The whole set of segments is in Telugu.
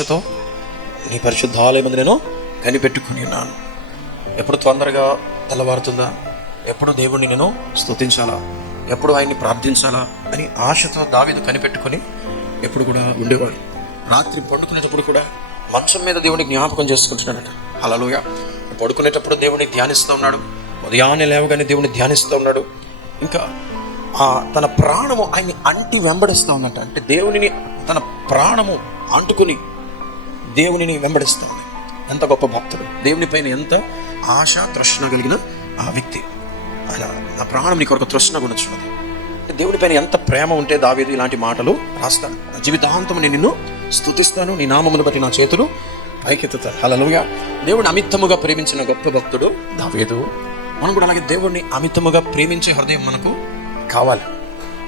ఆశతో నీ పరిశుద్ధాలయమందు నేను కనిపెట్టుకుని ఉన్నాను. ఎప్పుడు తొందరగా తెల్లవారుతుందా, ఎప్పుడు దేవుణ్ణి నేను స్తుతించాలా, ఎప్పుడు ఆయన్ని ప్రార్థించాలా అని ఆశతో దావీదు కనిపెట్టుకొని ఎప్పుడు కూడా ఉండేవాడు. రాత్రి పడుకునేటప్పుడు కూడా మంచం మీద దేవుని జ్ఞాపకం చేసుకుంటున్నాడట. హల్లెలూయా. పడుకునేటప్పుడు దేవుని ధ్యానిస్తూ ఉన్నాడు, ఉదయాన్నే లేవగానే దేవుని ధ్యానిస్తూ ఉన్నాడు. ఇంకా తన ప్రాణము ఆయన్ని అంటి వెంబడిస్తూ ఉందట. అంటే దేవునిని తన ప్రాణము అంటుకుని దేవునిని వెంబడిస్తూ ఉంది. ఎంత గొప్ప భక్తుడు, దేవుని పైన ఎంత ఆశ తృష్ణ కలిగిన ఆ వ్యక్తి. ఆయన నా ప్రాణం నీ కొరకు తృష్ణ గుణచున్నది. దేవుని పైన ఎంత ప్రేమ ఉంటే దావీదు ఇలాంటి మాటలు రాస్తాడు. నా జీవితాంతం నేను నిన్ను స్తుతిస్తాను, నీ నామమును బట్టి నా చేతులు పైకెత్తుతాను. హల్లెలూయా. దేవుని అమితముగా ప్రేమించిన గొప్ప భక్తుడు దావీదు. మనం కూడా అలాగే దేవుణ్ణి అమితముగా ప్రేమించే హృదయం మనకు కావాలి.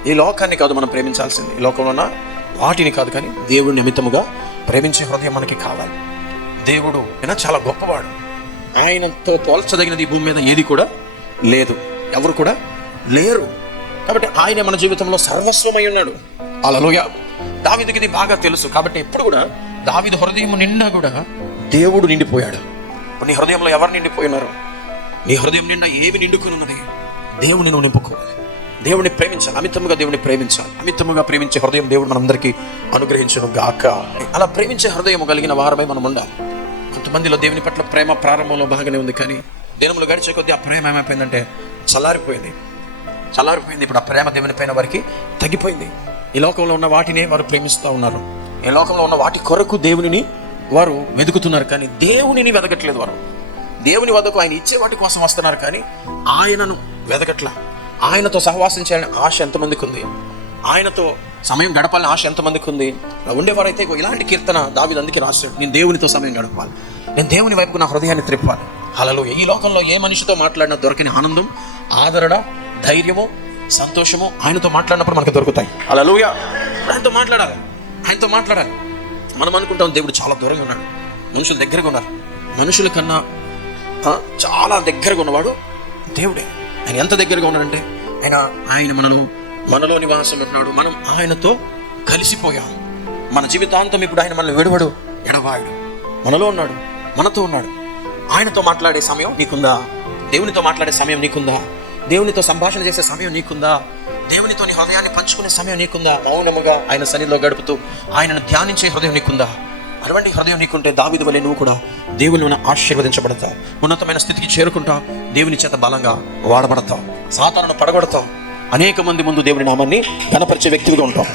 ఈ లోకాన్ని కాదు మనం ప్రేమించాల్సింది, ఈ లోకంలో ఉన్న వాటిని కాదు, కానీ దేవుడిని అమితముగా ప్రేమించే హృదయం మనకి కావాలి. దేవుడు అయినా చాలా గొప్పవాడు. ఆయనతో పోల్చదగినది ఈ భూమి మీద ఏది కూడా లేదు, ఎవరు కూడా లేరు. కాబట్టి ఆయన మన జీవితంలో సర్వస్వమై ఉన్నాడు. హల్లెలూయా. దావీదుకి ఇది బాగా తెలుసు. కాబట్టి ఎప్పుడు కూడా దావీదు హృదయం నిండా కూడా దేవుడు నిండిపోయాడు. నీ హృదయంలో ఎవరు నిండిపోయినారు? నీ హృదయం నిండా ఏమి నిండుకుని ఉన్నది? దేవుని నువ్వు నింపుకోవాలి. దేవుని ప్రేమించాలి, అమితముగా దేవుని ప్రేమించాలి. అమితముగా ప్రేమించే హృదయం దేవుడు మనందరికీ అనుగ్రహించును గాక. అలా ప్రేమించే హృదయం కలిగిన వారమై మనం ఉండాలి. కొంతమందిలో దేవుని పట్ల ప్రేమ ప్రారంభంలో బాగానే ఉంది, కానీ దినములు గడిచే కొద్దీ ఆ ప్రేమ ఏమైపోయిందంటే చల్లారిపోయింది. ఇప్పుడు ఆ ప్రేమ దేవుని పైన వారికి తగ్గిపోయింది. ఈ లోకంలో ఉన్న వాటిని వారు ప్రేమిస్తూ ఉన్నారు. ఈ లోకంలో ఉన్న వాటి కొరకు దేవునిని వారు వెతుకుతున్నారు, కానీ దేవునిని వెతకట్లేదు. వారు దేవుని వద్దకు ఆయన ఇచ్చే వాటి కోసం వస్తున్నారు, కానీ ఆయనను వెతకట్లా. ఆయనతో సహవాసం చేయాలని ఆశ ఎంతమందికి ఉంది? ఆయనతో సమయం గడపాలని ఆశ ఎంతమందికి ఉంది? ఉండేవారైతే ఇలాంటి కీర్తన దావీదు అందుకే రాశాడు, నేను దేవునితో సమయం గడపాలి, నేను దేవుని వైపుకు నా హృదయాన్ని త్రిప్పాలి. హల్లెలూయా. ఈ లోకంలో ఏ మనిషితో మాట్లాడినా దొరకని ఆనందం, ఆదరణ, ధైర్యము, సంతోషము ఆయనతో మాట్లాడినప్పుడు మనకు దొరుకుతాయి. హల్లెలూయా. ఆయనతో మాట్లాడాలి. మనం అనుకుంటాం దేవుడు చాలా దూరంగా ఉన్నాడు, మనుషులు దగ్గరగా ఉన్నారు. మనుషుల కన్నా చాలా దగ్గరగా ఉన్నవాడు దేవుడే. ఆయన ఎంత దగ్గరగా ఉన్నాడంటే ఆయన మనలో నివాసం ఉంటున్నాడు. మనం ఆయనతో కలిసిపోయాం. మన జీవితాంతం ఇప్పుడు ఆయన మనల్ని విడవడు, ఎడబాయడు. మనలో ఉన్నాడు, మనతో ఉన్నాడు. ఆయనతో మాట్లాడే సమయం నీకుందా? దేవునితో మాట్లాడే సమయం నీకుందా? దేవునితో సంభాషణ చేసే సమయం నీకుందా? దేవునితో నీ హృదయాన్ని పంచుకునే సమయం నీకుందా? మౌనముగా ఆయన సన్నిధిలో గడుపుతూ ఆయనను ధ్యానించే హృదయం నీకుందా? అటువంటి హృదయం నీకుంటే దావీదు వలె నువ్వు కూడా దేవుని ఆశీర్వదించబడతావు, ఉన్నతమైన స్థితికి చేరుకుంటావు, దేవుని చేత బలంగా వాడబడతావు, సాతానును పడగొడతావు, అనేక మంది ముందు దేవుని నామాన్ని ఘనపరిచే వ్యక్తిగా ఉంటావు.